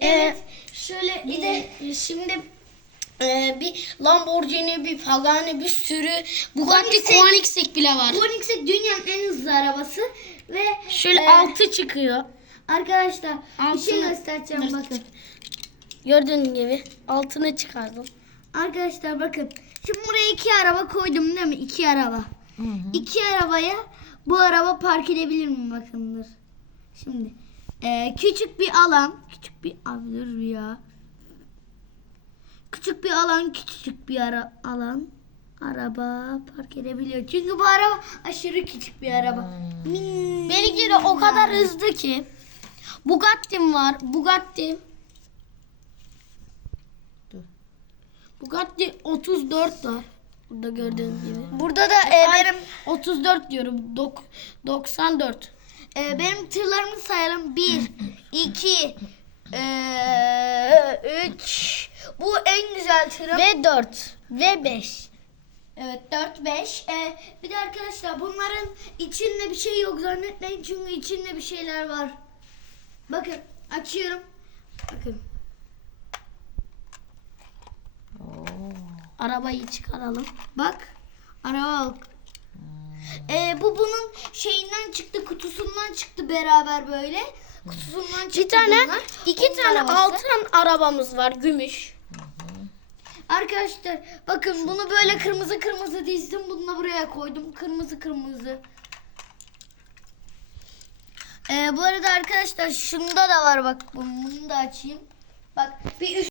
evet. Şöyle bir de şimdi e, bir Lamborghini, bir Pagani, bir sürü Bugatti Koenigsegg- Koenigsegg bile var. Koenigsegg dünyanın en hızlı arabası ve Şöyle e, altı çıkıyor. arkadaşlar bir Altını- şey göstereceğim Dur. bakın. Gördüğün gibi altını çıkardım. Arkadaşlar bakın. Şimdi buraya iki araba koydum değil mi? İki araba. İki arabaya bu araba park edebilir mi bakındır. Şimdi e, küçük bir alan, küçük bir bir ya. Küçük bir alan, küçücük bir ara, alan araba park edebiliyor. Çünkü bu araba aşırı küçük bir araba. Min- Benimki de o kadar hızlı ki. Bugatti'm var. Bugatti. Bugatti 34 var. Burada gördüğünüz gibi. Burada da e, benim 34 diyorum. Dok, 94. e, benim tırlarımı sayalım. 1 2 3 Bu en güzel tırım. Ve 4. Ve 5. Evet 4 5. E, bir de arkadaşlar bunların içinde bir şey yok zannetmeyin çünkü içinde bir şeyler var. Bakın açıyorum. Bakın. Arabayı çıkaralım. Bak. Araba bak. E, bu bunun kutusundan çıktı beraber böyle. Kutusundan çıktı Bir tane, bunlar. iki Onun tane arabası. altın arabamız var. Gümüş. Arkadaşlar bakın bunu böyle kırmızı kırmızı dizdim. Bunu da buraya koydum. Kırmızı kırmızı. Ee, bu arada arkadaşlar şunda da var bak. Bunu da açayım. Bak bir üst